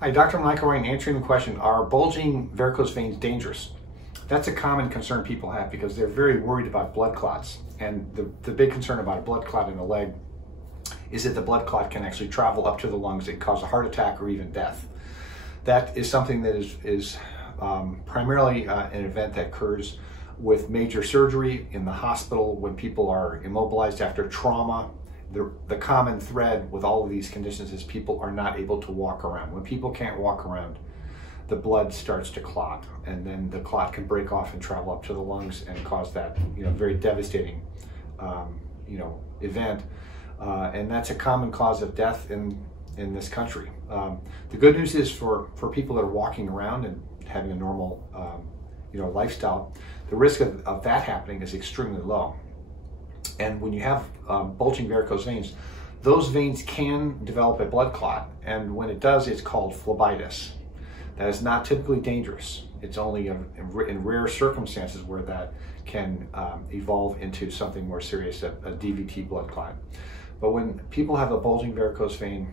Hi, Dr. Michael Ryan answering the question, are bulging varicose veins dangerous? That's a common concern people have because they're very worried about blood clots. And the big concern about a blood clot in the leg is that the blood clot can actually travel up to the lungs and cause a heart attack or even death. That is something that is primarily an event that occurs with major surgery in the hospital when people are immobilized after trauma. The common thread with all of these conditions is people are not able to walk around. When people can't walk around, the blood starts to clot, and then the clot can break off and travel up to the lungs and cause that very devastating event. And that's a common cause of death in this country. The good news is for people that are walking around and having a normal lifestyle, the risk of that happening is extremely low. And when you have bulging varicose veins, those veins can develop a blood clot, and when it does, it's called phlebitis. That is not typically dangerous. It's only in rare circumstances where that can evolve into something more serious, a DVT blood clot. But when people have a bulging varicose vein,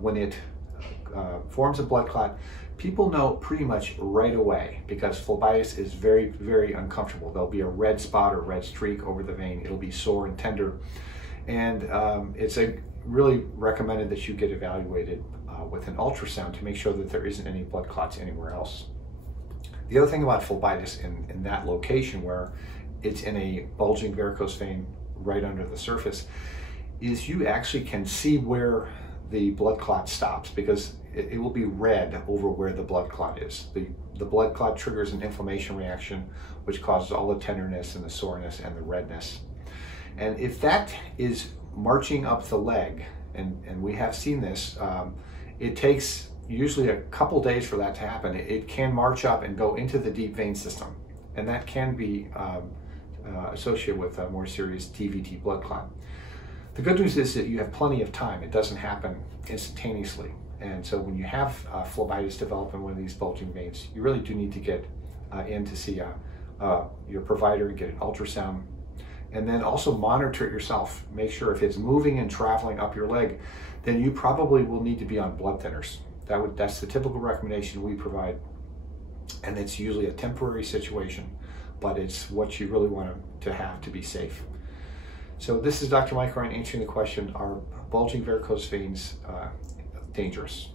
when it forms a blood clot, people know pretty much right away because phlebitis is very, very uncomfortable. There'll be a red spot or red streak over the vein. It'll be sore and tender. And it's really recommended that you get evaluated with an ultrasound to make sure that there isn't any blood clots anywhere else. The other thing about phlebitis in that location where it's in a bulging varicose vein right under the surface is you actually can see where the blood clot stops because it will be red over where the blood clot is. The blood clot triggers an inflammation reaction which causes all the tenderness and the soreness and the redness. And if that is marching up the leg, and we have seen this, it takes usually a couple days for that to happen. It can march up and go into the deep vein system, and that can be associated with a more serious DVT blood clot. The good news is that you have plenty of time. It doesn't happen instantaneously. And so when you have phlebitis develop in one of these bulging veins, you really do need to get in to see your provider and get an ultrasound. And then also monitor it yourself. Make sure if it's moving and traveling up your leg, then you probably will need to be on blood thinners. That's the typical recommendation we provide. And it's usually a temporary situation, but it's what you really want to have to be safe. So this is Dr. Mike Ryan answering the question, are bulging varicose veins dangerous?